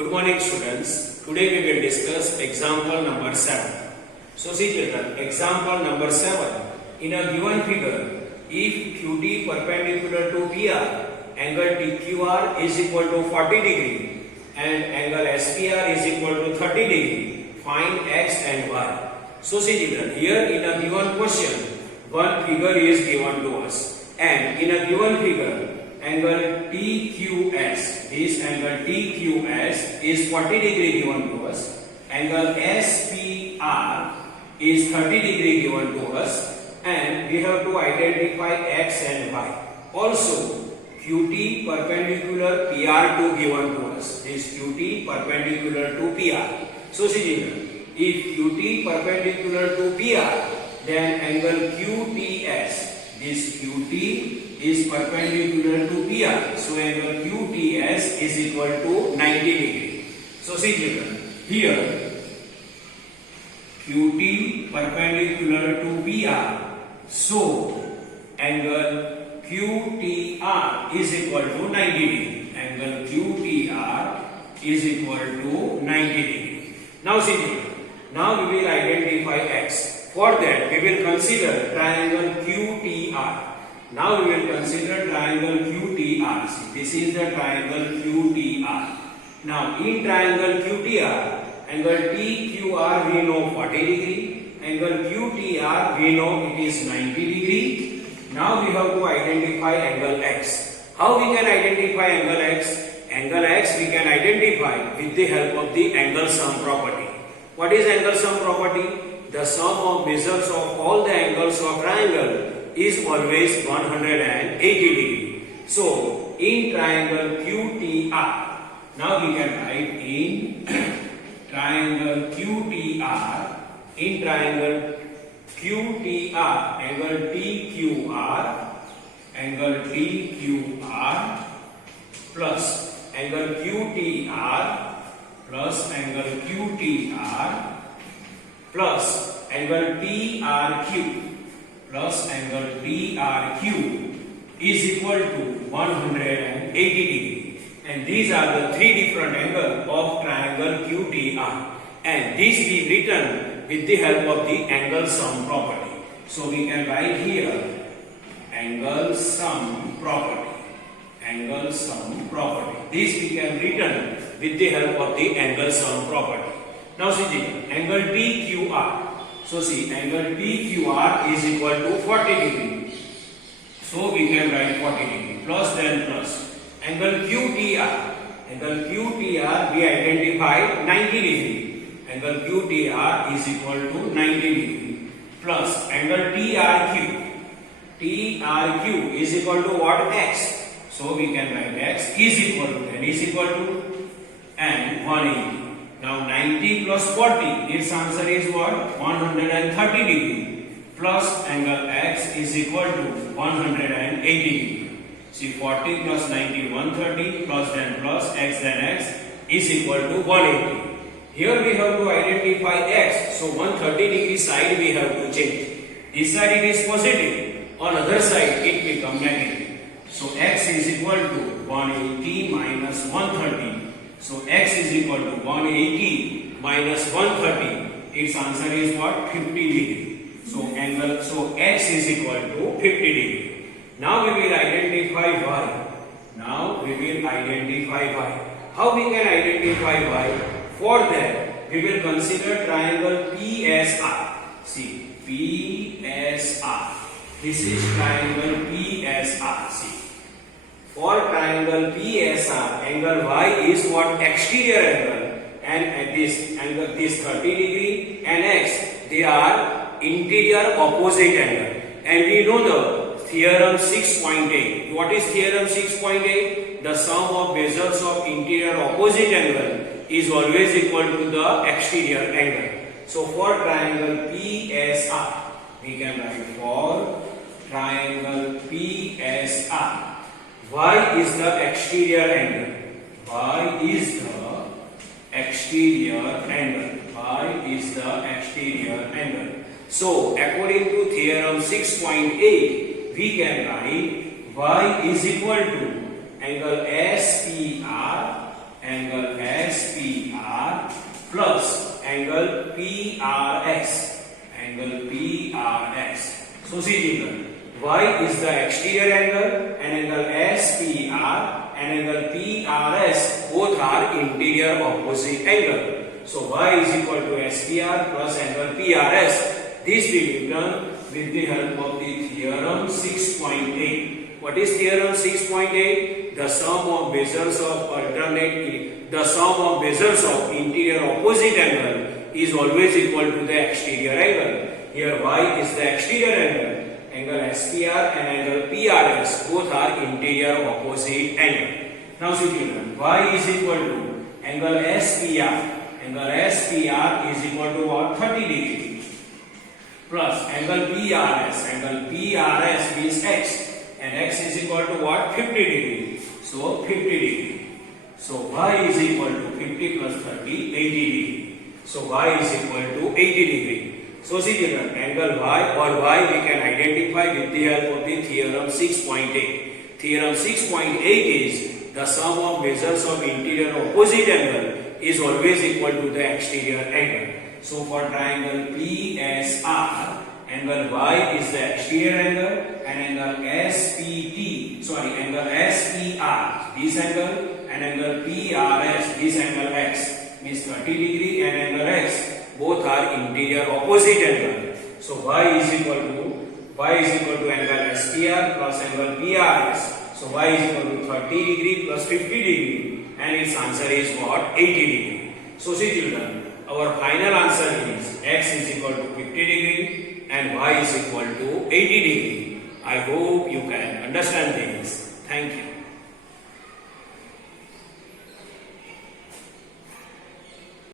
Good morning students. Today we will discuss example number 7. So see children, example number 7. In a given figure, if QT perpendicular to PR, angle TQR is equal to 40 degree and angle SPR is equal to 30 degree, find X and Y. So see children, here in a given question, one figure is given to us, and in a given figure, angle TQS, this angle TQS is 40 degree given to us, angle SPR is 30 degree given to us, and we have to identify X and Y. Also, QT perpendicular PR2 given to us, this QT perpendicular to PR. So see children, if QT perpendicular to PR, then angle QTS, this QT is perpendicular to PR. So angle QTS is equal to 90 degree. So see children, here QT perpendicular to PR. So angle QTR is equal to 90 degree. Angle QTR is equal to 90 degree. Now see children, now we will identify X. For that, we will consider triangle QTR. Now we will consider triangle QTR. See, this is the triangle QTR. Now, in triangle QTR, angle TQR we know 40 degree. Angle QTR we know it is 90 degree. Now we have to identify angle X. How we can identify angle X? Angle X we can identify with the help of the angle sum property. What is angle sum property? The sum of measures of all the angles of triangle is always 180 degree. So, in triangle QTR, now we can write in triangle QTR, in triangle QTR, angle TQR plus angle QTR plus angle QTR plus angle TRQ plus angle TRQ is equal to 180 degree, and these are the three different angles of triangle QTR, and this is written with the help of the angle sum property. So we can write here angle sum property, angle sum property. This we can written with the help of the angle sum property. Now see angle TQR. So see, angle TQR is equal to 40 degree. So we can write 40 degree plus then plus. Angle QTR. Angle QTR we identify 90 degree. Angle QTR is equal to 90 degree plus angle TRQ. TRQ is equal to what? X. So we can write X is equal to, n is equal to, and 180. Now 90 plus 40, its answer is what? 130 degree plus angle X is equal to 180 degree. See, 40 plus 90, 130 plus then plus X then X is equal to 180. Here we have to identify X. So 130 degree side we have to change. This side it is positive, on other side it becomes negative. So X is equal to 180 minus 130. So X is equal to 180 minus 130. Its answer is what? 50 degree. So X is equal to 50 degree. Now we will identify Y. Now we will identify Y. How we can identify Y? For that, we will consider triangle PSR. See, PSR. This is triangle PSR. See. For triangle PSR, angle Y is what? Exterior angle, and at this angle this 30 degree and X, they are interior opposite angle. And we know the theorem 6.8. What is theorem 6.8? The sum of measures of interior opposite angle is always equal to the exterior angle. So for triangle PSR, we can write for triangle PSR, Y is the exterior angle. Y is the exterior angle. Y is the exterior angle. So, according to theorem 6.8, we can write Y is equal to angle SPR angle SPR plus angle PRS. Angle PRS. So see children, Y is the exterior angle and angle SPR and angle PRS both are interior opposite angle. So Y is equal to SPR plus angle PRS. This will be done with the help of the theorem 6.8. What is theorem 6.8? The sum of bezels of interior opposite angle is always equal to the exterior angle. Here Y is the exterior angle. Angle SPR and angle PRS both are interior opposite angle. Now see children, Y is equal to angle SPR. Angle SPR is equal to what? 30 degree. Plus angle PRS. Angle PRS means X. And X is equal to what? 50 degree. So 50 degree. So Y is equal to 50 plus 30, 80 degree. So Y is equal to 80 degree. So see children, angle Y or Y we can identify with the help of the theorem 6.8. Theorem 6.8 is the sum of bezels of interior opposite angle is always equal to the exterior angle. So for triangle PSR, angle Y is the exterior angle and angle angle SPR, this angle, and angle PRS, this angle X, means 30 degree and angle X, both are interior opposite angle. So Y is equal to angle SPR plus angle PRS. So Y is equal to 30 degree plus 50 degree and its answer is what? 80 degree. So see children, our final answer is X is equal to 50 degree and Y is equal to 80 degree. I hope you can understand this. Thank you.